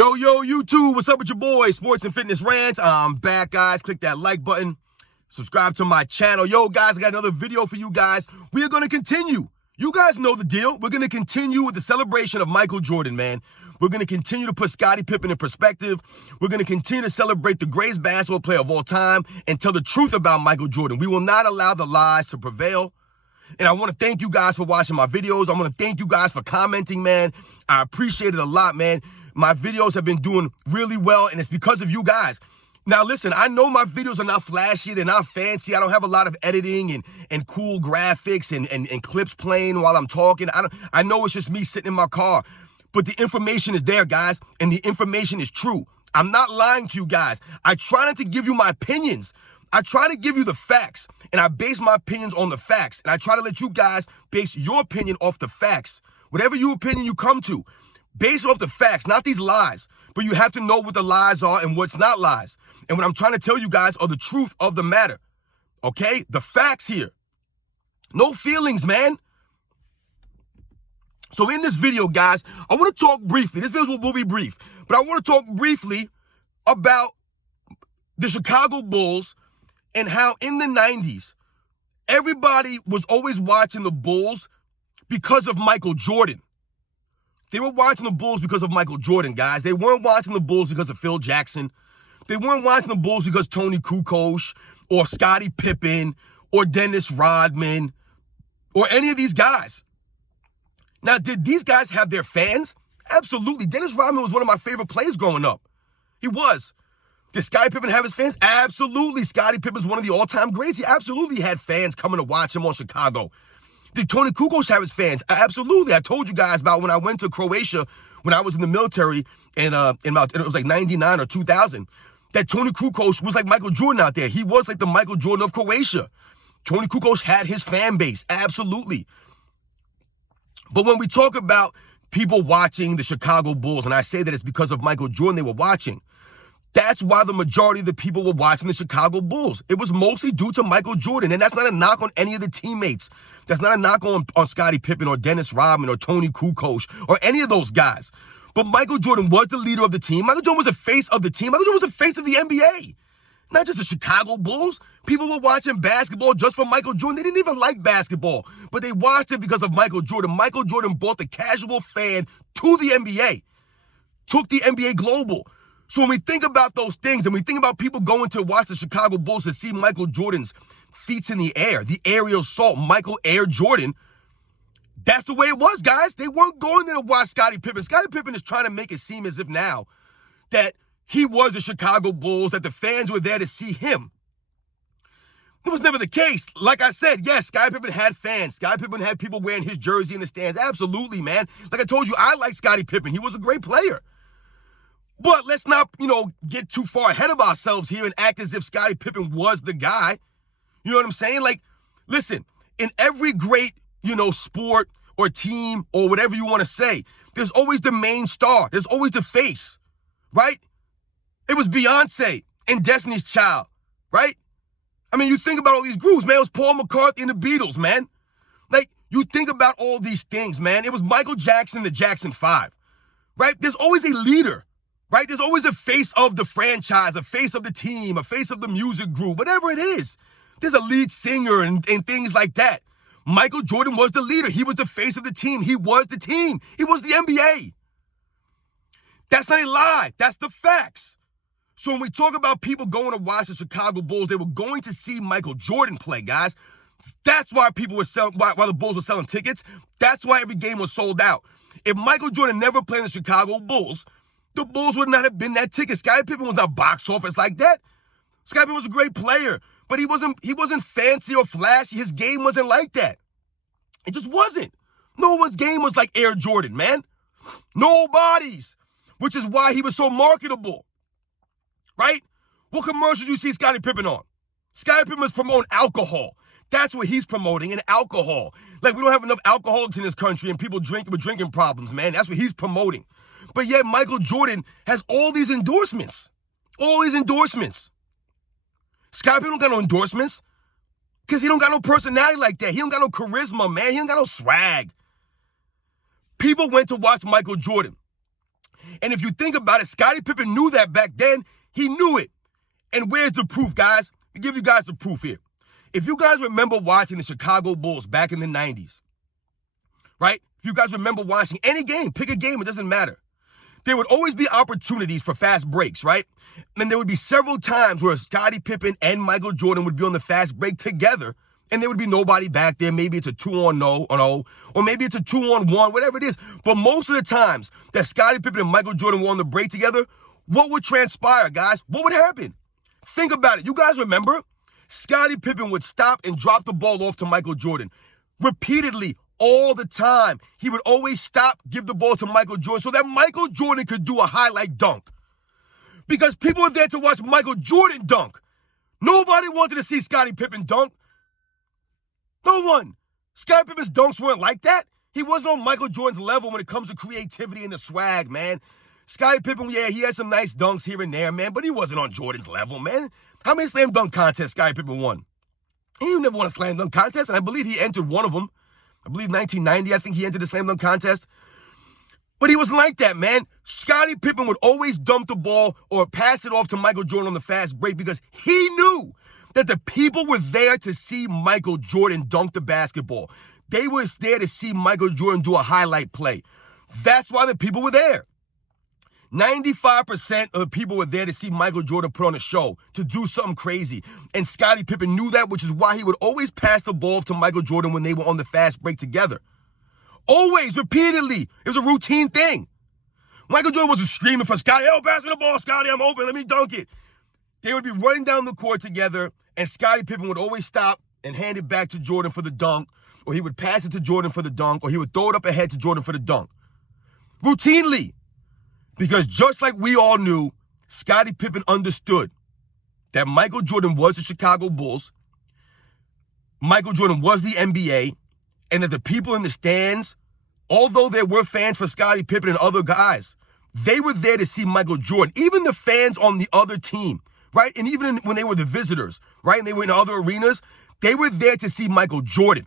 Yo, YouTube, what's up with your boy, Sports and Fitness Rants? I'm back, guys. Click that like button. Subscribe to my channel. Yo, guys, I got another video for you guys. We are going to continue. You guys know the deal. We're going to continue with the celebration of Michael Jordan, man. We're going to continue to put Scottie Pippen in perspective. We're going to continue to celebrate the greatest basketball player of all time and tell the truth about Michael Jordan. We will not allow the lies to prevail. And I want to thank you guys for watching my videos. I want to thank you guys for commenting, man. I appreciate it a lot, man. My videos have been doing really well, and it's because of you guys. Now, listen, I know my videos are not flashy. They're not fancy. I don't have a lot of editing and cool graphics and clips playing while I'm talking. I know it's just me sitting in my car. But the information is there, guys, and the information is true. I'm not lying to you guys. I try not to give you my opinions. I try to give you the facts, and I base my opinions on the facts. And I try to let you guys base your opinion off the facts. Whatever your opinion you come to, base off the facts, not these lies. But you have to know what the lies are and what's not lies. And what I'm trying to tell you guys are the truth of the matter. Okay? The facts here. No feelings, man. So in this video, guys, I want to talk briefly. This video will be brief. But I want to talk briefly about the Chicago Bulls and how in the 90s, everybody was always watching the Bulls because of Michael Jordan. They were watching the Bulls because of Michael Jordan, guys. They weren't watching the Bulls because of Phil Jackson. They weren't watching the Bulls because Tony Kukoc or Scottie Pippen or Dennis Rodman or any of these guys. Now, did these guys have their fans? Absolutely. Dennis Rodman was one of my favorite players growing up. He was. Did Scottie Pippen have his fans? Absolutely. Scottie Pippen's one of the all-time greats. He absolutely had fans coming to watch him on Chicago. Did Tony Kukoc have his fans? Absolutely. I told you guys about when I went to Croatia when I was in the military and it was like 99 or 2000, that Tony Kukoc was like Michael Jordan out there. He was like the Michael Jordan of Croatia. Tony Kukoc had his fan base. Absolutely. But when we talk about people watching the Chicago Bulls, and I say that it's because of Michael Jordan they were watching, that's why the majority of the people were watching the Chicago Bulls. It was mostly due to Michael Jordan, and that's not a knock on any of the teammates. That's not a knock on Scottie Pippen or Dennis Rodman or Tony Kukoc or any of those guys. But Michael Jordan was the leader of the team. Michael Jordan was the face of the team. Michael Jordan was the face of the NBA. Not just the Chicago Bulls. People were watching basketball just for Michael Jordan. They didn't even like basketball, but they watched it because of Michael Jordan. Michael Jordan brought the casual fan to the NBA, took the NBA global. So when we think about those things and we think about people going to watch the Chicago Bulls to see Michael Jordan's feats in the air, the aerial assault, Michael Air Jordan, that's the way it was, guys. They weren't going there to watch Scottie Pippen. Scottie Pippen is trying to make it seem as if now that he was the Chicago Bulls, that the fans were there to see him. It was never the case. Like I said, yes, Scottie Pippen had fans. Scottie Pippen had people wearing his jersey in the stands. Absolutely, man. Like I told you, I like Scottie Pippen. He was a great player. But let's not, get too far ahead of ourselves here and act as if Scottie Pippen was the guy. You know what I'm saying? Like, listen, in every great, sport or team or whatever you want to say, there's always the main star. There's always the face, right? It was Beyonce and Destiny's Child, right? I mean, you think about all these groups, man. It was Paul McCartney and the Beatles, man. Like, you think about all these things, man. It was Michael Jackson and the Jackson 5, right? There's always a leader. Right? There's always a face of the franchise, a face of the team, a face of the music group, whatever it is. There's a lead singer and things like that. Michael Jordan was the leader. He was the face of the team. He was the team. He was the NBA. That's not a lie. That's the facts. So when we talk about people going to watch the Chicago Bulls, they were going to see Michael Jordan play, guys. That's why people were selling, why the Bulls were selling tickets. That's why every game was sold out. If Michael Jordan never played in the Chicago Bulls, the Bulls would not have been that ticket. Scottie Pippen was not box office like that. Scottie Pippen was a great player, but he wasn't fancy or flashy. His game wasn't like that. It just wasn't. No one's game was like Air Jordan, man. Nobody's. Which is why he was so marketable. Right? What commercials you see Scottie Pippen on? Scottie Pippen was promoting alcohol. That's what he's promoting, and alcohol. Like, we don't have enough alcoholics in this country and people with drinking problems, man. That's what he's promoting. But yet Michael Jordan has all these endorsements. All these endorsements. Scottie Pippen don't got no endorsements because he don't got no personality like that. He don't got no charisma, man. He don't got no swag. People went to watch Michael Jordan. And if you think about it, Scottie Pippen knew that back then. He knew it. And where's the proof, guys? I'll give you guys the proof here. If you guys remember watching the Chicago Bulls back in the 90s, right? If you guys remember watching any game, pick a game, it doesn't matter. There would always be opportunities for fast breaks, right? And there would be several times where Scottie Pippen and Michael Jordan would be on the fast break together, and there would be nobody back there. Maybe it's a 2-on-0, or maybe it's a 2-on-1, whatever it is. But most of the times that Scottie Pippen and Michael Jordan were on the break together, what would transpire, guys? What would happen? Think about it. You guys remember? Scottie Pippen would stop and drop the ball off to Michael Jordan repeatedly, all the time. He would always stop, give the ball to Michael Jordan so that Michael Jordan could do a highlight dunk. Because people were there to watch Michael Jordan dunk. Nobody wanted to see Scottie Pippen dunk. No one. Scottie Pippen's dunks weren't like that. He wasn't on Michael Jordan's level when it comes to creativity and the swag, man. Scottie Pippen, yeah, he had some nice dunks here and there, man, but he wasn't on Jordan's level, man. How many slam dunk contests Scottie Pippen won? He never won a slam dunk contest, and I believe he entered one of them. I believe 1990, I think he entered the slam dunk contest. But he wasn't like that, man. Scottie Pippen would always dump the ball or pass it off to Michael Jordan on the fast break because he knew that the people were there to see Michael Jordan dunk the basketball. They were there to see Michael Jordan do a highlight play. That's why the people were there. 95% of the people were there to see Michael Jordan put on a show, to do something crazy. And Scottie Pippen knew that, which is why he would always pass the ball to Michael Jordan when they were on the fast break together. Always, repeatedly. It was a routine thing. Michael Jordan wasn't screaming for Scottie, "Yo, pass me the ball, Scottie, I'm open, let me dunk it." They would be running down the court together, and Scottie Pippen would always stop and hand it back to Jordan for the dunk, or he would pass it to Jordan for the dunk, or he would throw it up ahead to Jordan for the dunk. Routinely. Because just like we all knew, Scottie Pippen understood that Michael Jordan was the Chicago Bulls, Michael Jordan was the NBA, and that the people in the stands, although there were fans for Scottie Pippen and other guys, they were there to see Michael Jordan. Even the fans on the other team, right? And even when they were the visitors, right? And they were in other arenas, they were there to see Michael Jordan.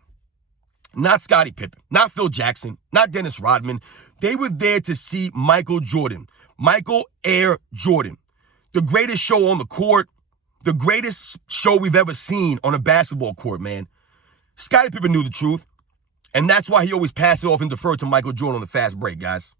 Not Scottie Pippen, not Phil Jackson, not Dennis Rodman. They were there to see Michael Jordan, Michael Air Jordan, the greatest show on the court, the greatest show we've ever seen on a basketball court, man. Scottie Pippen knew the truth, and that's why he always passed it off and deferred to Michael Jordan on the fast break, guys.